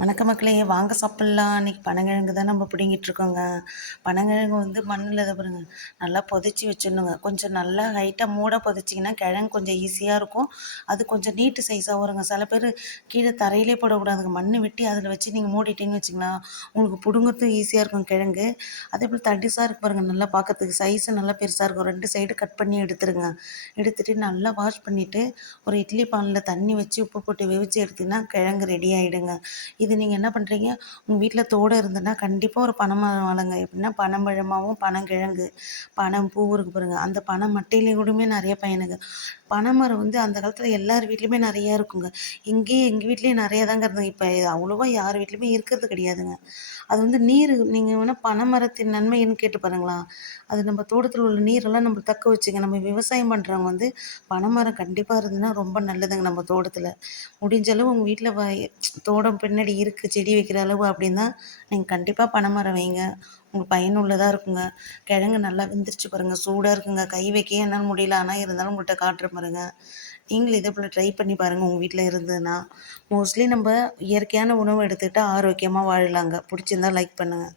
வணக்க மக்களே வாங்க சாப்பிட்லாம். இன்னைக்கு பனங்கிழங்கு தான் நம்ம பிடுங்கிட்டு இருக்கோங்க பனங்கிழங்கு வந்து மண்ணில் இதை பாருங்க நல்லா புதைச்சி வச்சிடணுங்க. கொஞ்சம் நல்லா ஹைட்டாக மூட புதைச்சிங்கன்னா கிழங்கு கொஞ்சம் ஈஸியாக இருக்கும். அது கொஞ்சம் நீட்டு சைஸாக வருங்க. சில பேர் கீழே தரையிலே போடக்கூடாதுங்க. மண் வெட்டி அதில் வச்சு நீங்கள் மூடிட்டீங்கன்னு வச்சிங்களா உங்களுக்கு பிடுங்கிறதும் ஈஸியாக இருக்கும் கிழங்கு. அதே போல் தடிசாக இருக்கு பாருங்கள் நல்லா பார்க்கறதுக்கு சைஸு நல்லா பெருசாக இருக்கும். ரெண்டு சைடு கட் பண்ணி எடுத்துருங்க. எடுத்துகிட்டு நல்லா வாஷ் பண்ணிவிட்டு ஒரு இட்லி பானில் தண்ணி வச்சு உப்பு போட்டு வெவிச்சு எடுத்திங்கன்னா கிழங்கு ரெடி ஆகிடுங்க இது நீங்கள் என்ன பண்ணுறீங்க உங்கள் வீட்டில் தோடை இருந்ததுன்னா கண்டிப்பாக ஒரு பனைமரம் வளங்க எப்படின்னா பனம்பழமாகவும் பனங்கிழங்கு பனம் பூ இருக்கு பாருங்கள் அந்த பனை மட்டையிலையும் கூடமே நிறைய பயனுங்க. பனைமரம் வந்து அந்த காலத்தில் எல்லார் வீட்லேயுமே நிறையா இருக்குங்க. இங்கேயே எங்கள் வீட்லேயும் நிறையா தாங்க இருந்தது இப்போ அவ்வளோவா யார் வீட்லேயுமே இருக்கிறது கிடையாதுங்க. அது வந்து நீர் நீங்கள் வேணால் பனைமரத்தின் நன்மைன்னு கேட்டு பாருங்களா. அது நம்ம தோட்டத்தில் உள்ள நீரெல்லாம் நம்ம தக்க வச்சுங்க. நம்ம விவசாயம் பண்ணுறவங்க வந்து பனைமரம் கண்டிப்பாக இருந்ததுன்னா ரொம்ப நல்லதுங்க நம்ம தோட்டத்தில். முடிஞ்ச அளவு உங்கள் வீட்டில் வ தோட்டம் பின்னாடி இருக்குது செடி வைக்கிற அளவு அப்படின்னா நீங்கள் கண்டிப்பாக பனைமரம் வைங்க. உங்களுக்கு பயனுள்ளதாக இருக்குங்க. கிழங்கு நல்லா வெந்துருச்சு பாருங்கள் சூடாக இருக்குங்க. கை வைக்க என்னால் முடியல. ஆனால் இருந்தாலும் உங்கள்கிட்ட காட்டுற பாருங்க. நீங்களும் இதே போல் ட்ரை பண்ணி பாருங்கள் உங்கள் வீட்டில் இருந்ததுன்னா. மோஸ்ட்லி நம்ம இயற்கையான உணவு எடுத்துக்கிட்டால் ஆரோக்கியமாக வாழலாங்க. பிடிச்சிருந்தா லைக் பண்ணுங்கள்